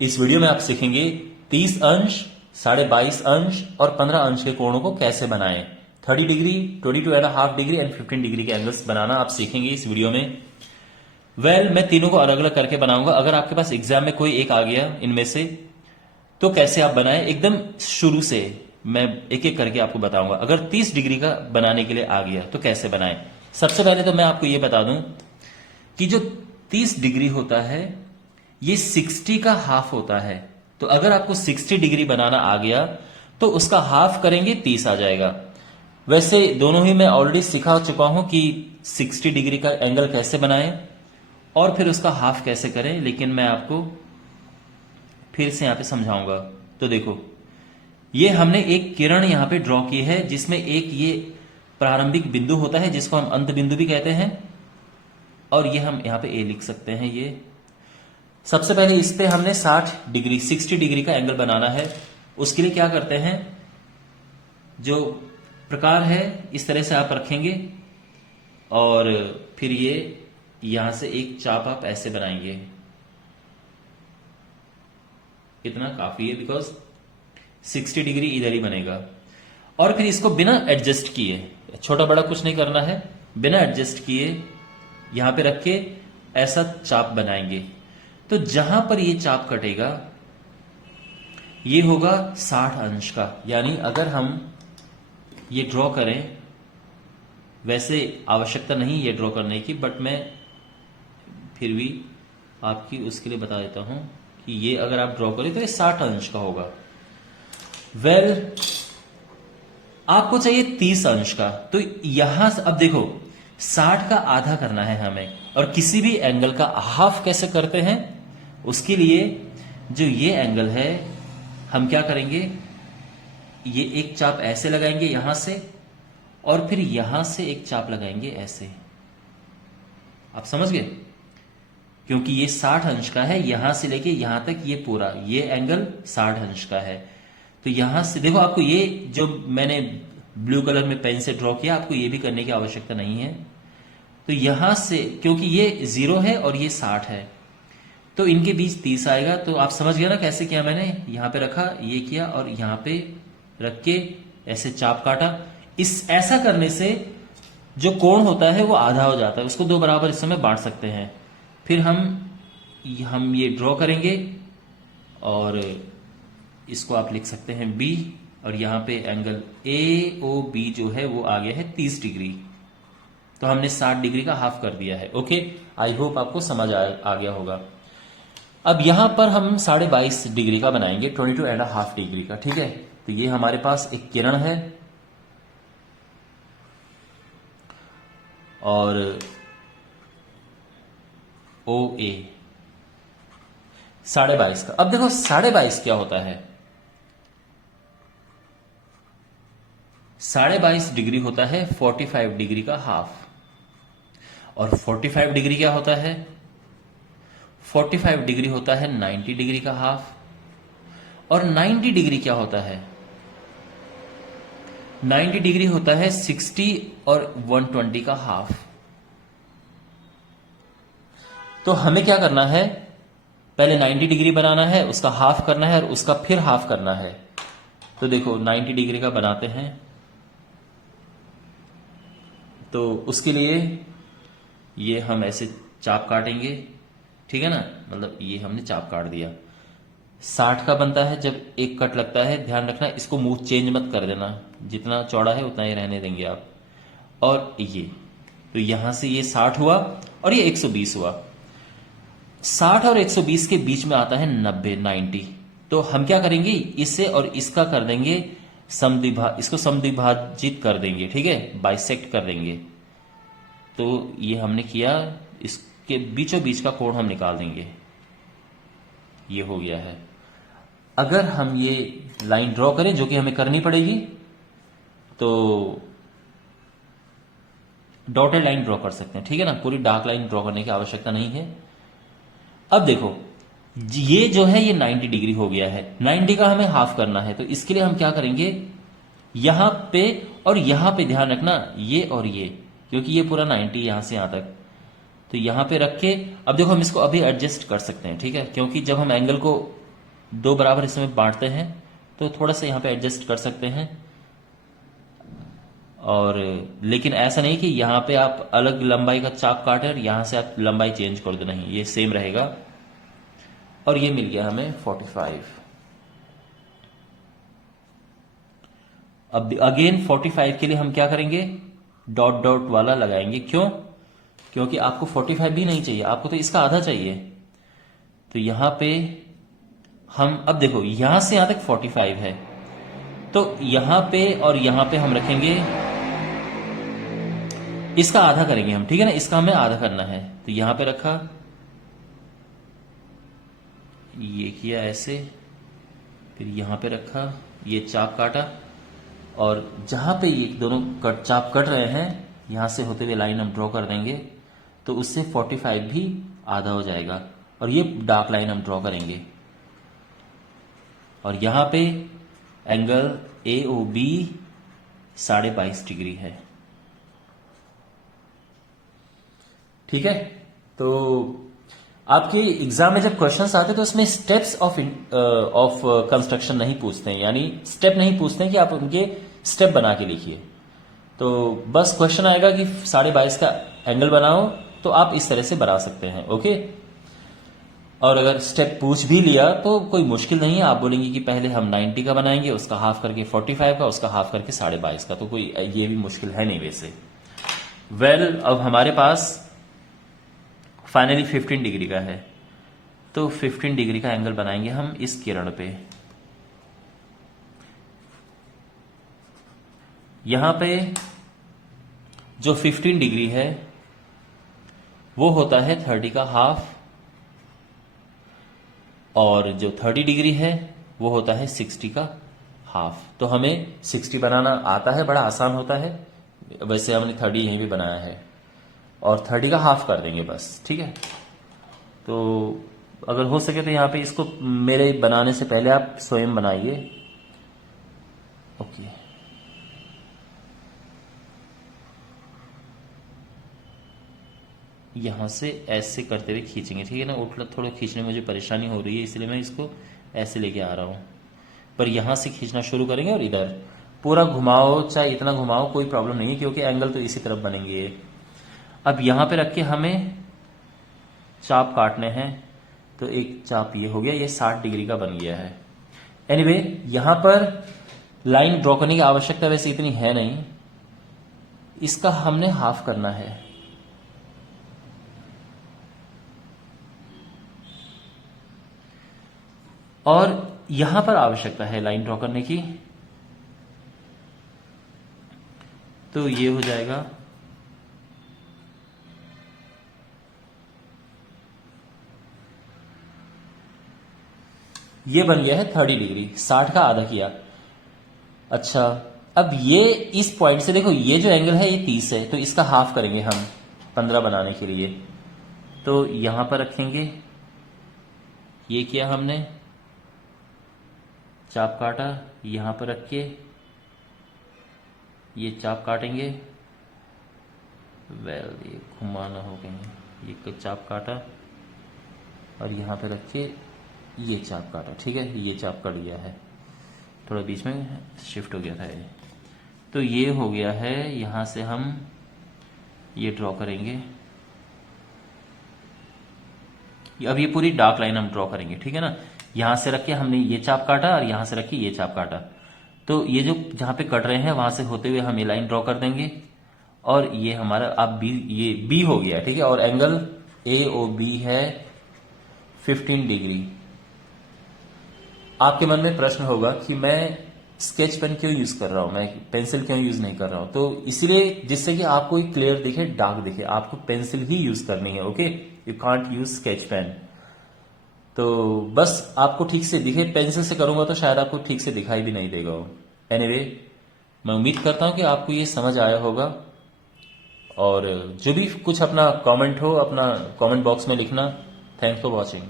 इस वीडियो में आप सीखेंगे 30 अंश, 22.5 अंश और 15 अंश के कोणों को कैसे बनाएं। 30 डिग्री, 22.5 डिग्री एंड 15 डिग्री के एंगल्स बनाना आप सीखेंगे इस वीडियो में। मैं तीनों को अलग अलग करके बनाऊंगा। अगर आपके पास एग्जाम में कोई एक आ गया इनमें से तो कैसे आप बनाएं, एकदम शुरू से मैं एक एक करके आपको बताऊंगा। अगर 30 डिग्री का बनाने के लिए आ गया तो कैसे बनाएं। सबसे पहले तो मैं आपको यह बता दूं कि जो 30 डिग्री होता है ये 60 का हाफ होता है। तो अगर आपको 60 डिग्री बनाना आ गया तो उसका हाफ करेंगे 30 आ जाएगा। वैसे दोनों ही मैं ऑलरेडी सिखा चुका हूं कि 60 डिग्री का एंगल कैसे बनाएं और फिर उसका हाफ कैसे करें, लेकिन मैं आपको फिर से यहां पे समझाऊंगा। तो देखो, ये हमने एक किरण यहां पे ड्रॉ की है जिसमें एक ये प्रारंभिक बिंदु होता है जिसको हम अंत बिंदु भी कहते हैं, और ये हम यहां पे ए लिख सकते हैं। ये सबसे पहले इस पे हमने 60 डिग्री का एंगल बनाना है। उसके लिए क्या करते हैं, जो प्रकार है इस तरह से आप रखेंगे और फिर ये यहां से एक चाप आप ऐसे बनाएंगे। इतना काफी है बिकॉज 60 डिग्री इधर ही बनेगा। और फिर इसको बिना एडजस्ट किए, छोटा बड़ा कुछ नहीं करना है, बिना एडजस्ट किए यहां पे रख के ऐसा चाप बनाएंगे। तो जहां पर ये चाप कटेगा ये होगा 60 अंश का। यानी अगर हम ये ड्रॉ करें, वैसे आवश्यकता नहीं ये ड्रॉ करने की, बट मैं फिर भी आपकी उसके लिए बता देता हूं कि ये अगर आप ड्रॉ करें तो ये 60 अंश का होगा। आपको चाहिए 30 अंश का। तो यहां से अब देखो 60 का आधा करना है हमें, और किसी भी एंगल का हाफ कैसे करते हैं, उसके लिए जो ये एंगल है हम क्या करेंगे, ये एक चाप ऐसे लगाएंगे यहां से, और फिर यहां से एक चाप लगाएंगे ऐसे। आप समझ गए, क्योंकि ये 60 अंश का है, यहां से लेके यहां तक ये पूरा ये एंगल 60 अंश का है। तो यहां से देखो, आपको ये जो मैंने ब्लू कलर में पेन से ड्रॉ किया, आपको ये भी करने की आवश्यकता नहीं है। तो यहां से, क्योंकि ये 0 है और ये 60 है, तो इनके बीच 30 आएगा। तो आप समझ गया ना कैसे किया मैंने, यहां पे रखा, ये किया और यहां पे रख के ऐसे चाप काटा। इस ऐसा करने से जो कोण होता है वो आधा हो जाता है, उसको दो बराबर हिस्सों में बांट सकते हैं। फिर हम ये ड्रॉ करेंगे और इसको आप लिख सकते हैं बी, और यहां पे एंगल ए ओ बी जो है वो आ गया है 30 डिग्री। तो हमने 60 डिग्री का हाफ कर दिया है। ओके, आई होप आपको समझ आ गया होगा। अब यहां पर हम 22.5 डिग्री का बनाएंगे, 22.5 डिग्री का। ठीक है, तो ये हमारे पास एक किरण है और ओ ए 22.5 का। अब देखो 22.5 क्या होता है, 22.5 डिग्री होता है 45 डिग्री का हाफ। और 45 डिग्री क्या होता है, 45 डिग्री होता है 90 डिग्री का हाफ। और 90 डिग्री क्या होता है, 90 डिग्री होता है 60 और 120 का हाफ। तो हमें क्या करना है, पहले 90 डिग्री बनाना है, उसका हाफ करना है और उसका फिर हाफ करना है। तो देखो 90 डिग्री का बनाते हैं, तो उसके लिए ये हम ऐसे चाप काटेंगे। ठीक है ना, मतलब ये हमने चाप काट दिया। 60 का बनता है जब एक कट लगता है, ध्यान रखना इसको मुंह चेंज मत कर देना, जितना चौड़ा है उतना ही रहने देंगे आप। और ये तो यहां से ये 60 हुआ और ये 120 हुआ। 60 और 120 के बीच में आता है 90। तो हम क्या करेंगे, इससे और इसका कर देंगे इसको समद्विभाजित कर देंगे। ठीक है, बाइसेक्ट कर देंगे। तो ये हमने किया, इसके बीचों बीच का कोण हम निकाल देंगे। ये हो गया है। अगर हम ये लाइन ड्रॉ करें, जो कि हमें करनी पड़ेगी, तो डॉटेड लाइन ड्रॉ कर सकते हैं। ठीक है ना, पूरी डार्क लाइन ड्रॉ करने की आवश्यकता नहीं है। अब देखो ये जो है ये 90 डिग्री हो गया है, 90 का हमें हाफ करना है। तो इसके लिए हम क्या करेंगे, यहां पे और यहां पे ध्यान रखना, ये और ये, क्योंकि ये पूरा 90 यहां से यहां तक, तो यहां पे रख के अब देखो हम इसको अभी एडजस्ट कर सकते हैं। ठीक है, क्योंकि जब हम एंगल को दो बराबर हिस्से में बांटते हैं तो थोड़ा सा यहाँ पे एडजस्ट कर सकते हैं। और लेकिन ऐसा नहीं कि यहाँ पे आप अलग लंबाई का चाप काटें और यहाँ से आप लंबाई चेंज कर दो, नहीं, ये सेम रहेगा। और ये मिल गया हमें 45। अब अगेन 45 के लिए हम क्या करेंगे, डॉट डॉट वाला लगाएंगे। क्यों? क्योंकि आपको 45 भी नहीं चाहिए, आपको तो इसका आधा चाहिए। तो यहां पे हम अब देखो यहां से यहां तक 45 है, तो यहां पे और यहां पे हम रखेंगे, इसका आधा करेंगे हम, ठीक है ना, इसका हमें आधा करना है। तो यहां पे रखा, ये किया ऐसे, फिर यहां पे रखा, ये चाप काटा, और जहां पे ये दोनों चाप कट रहे हैं यहां से होते हुए लाइन हम ड्रॉ कर देंगे, तो उससे 45 भी आधा हो जाएगा। और ये डार्क लाइन हम ड्रॉ करेंगे, और यहां पे एंगल AOB 22.5 डिग्री है। ठीक है, तो आपके एग्जाम में जब क्वेश्चंस आते हैं तो उसमें स्टेप्स ऑफ कंस्ट्रक्शन नहीं पूछते हैं, यानी स्टेप नहीं पूछते हैं कि आप उनके स्टेप बना के लिखिए। तो बस क्वेश्चन आएगा कि 22.5 का एंगल बनाओ, तो आप इस तरह से बना सकते हैं। ओके, और अगर स्टेप पूछ भी लिया तो कोई मुश्किल नहीं है, आप बोलेंगे कि पहले हम 90 का बनाएंगे, उसका हाफ करके 45 का, उसका हाफ करके 22.5 का, तो कोई ये भी मुश्किल है नहीं वैसे। अब हमारे पास फाइनली 15 डिग्री का है, तो 15 डिग्री का एंगल बनाएंगे हम इस किरण पे। यहां पे जो 15 डिग्री है वो होता है 30 का हाफ, और जो 30 डिग्री है वो होता है 60 का हाफ। तो हमें 60 बनाना आता है, बड़ा आसान होता है, वैसे हमने 30 यहीं भी बनाया है, और 30 का हाफ कर देंगे बस। ठीक है, तो अगर हो सके तो यहाँ पे इसको मेरे बनाने से पहले आप स्वयं बनाइए। ओके, यहां से ऐसे करते हुए खींचेंगे, ठीक है ना। थोड़ा खींचने में मुझे परेशानी हो रही है, इसलिए मैं इसको ऐसे लेके आ रहा हूं, पर यहां से खींचना शुरू करेंगे और इधर पूरा घुमाओ, चाहे इतना घुमाओ कोई प्रॉब्लम नहीं है, क्योंकि एंगल तो इसी तरफ बनेंगे। अब यहां पे रख के हमें चाप काटने हैं, तो एक चाप ये हो गया, ये 60 डिग्री का बन गया है। एनीवे, यहां पर लाइन ड्रॉ करने की आवश्यकता वैसे इतनी है नहीं, इसका हमने हाफ करना है। और यहां पर आवश्यकता है लाइन ड्रॉ करने की, तो ये हो जाएगा, ये बन गया है 30 डिग्री, 60 का आधा किया। अच्छा, अब ये इस पॉइंट से देखो, ये जो एंगल है ये 30 है, तो इसका हाफ करेंगे हम 15 बनाने के लिए। तो यहां पर रखेंगे, ये किया हमने, चाप काटा, यहां पर रख के ये चाप काटेंगे, ये घुमाना हो गया, ये चाप काटा और यहां पे रख के ये चाप काटा। ठीक है, ये चाप कट गया है, थोड़ा बीच में शिफ्ट हो गया था ये। तो ये हो गया है, यहां से हम ये ड्रॉ करेंगे। अब ये पूरी डार्क लाइन हम ड्रॉ करेंगे, ठीक है ना। यहां से रख के हमने ये चाप काटा और यहां से रख के ये चाप काटा, तो ये जो जहां पे कट रहे हैं वहां से होते हुए हम ये लाइन ड्रॉ कर देंगे, और ये हमारा अब बी, ये बी हो गया, ठीक है। और एंगल AOB है 15 डिग्री। आपके मन में प्रश्न होगा कि मैं स्केच पेन क्यों यूज कर रहा हूं, मैं पेंसिल क्यों यूज नहीं कर रहा हूं। तो इसलिए जिससे कि आपको एक क्लियर दिखे, डार्क दिखे, आपको पेंसिल ही यूज करनी है। Okay, you can't use sketch pen. तो बस आपको ठीक से दिखे, पेंसिल से करूंगा तो शायद आपको ठीक से दिखाई भी नहीं देगा। एनीवे, मैं उम्मीद करता हूं कि आपको ये समझ आया होगा, और जो भी कुछ अपना कमेंट हो, अपना कमेंट बॉक्स में लिखना। Thanks for watching.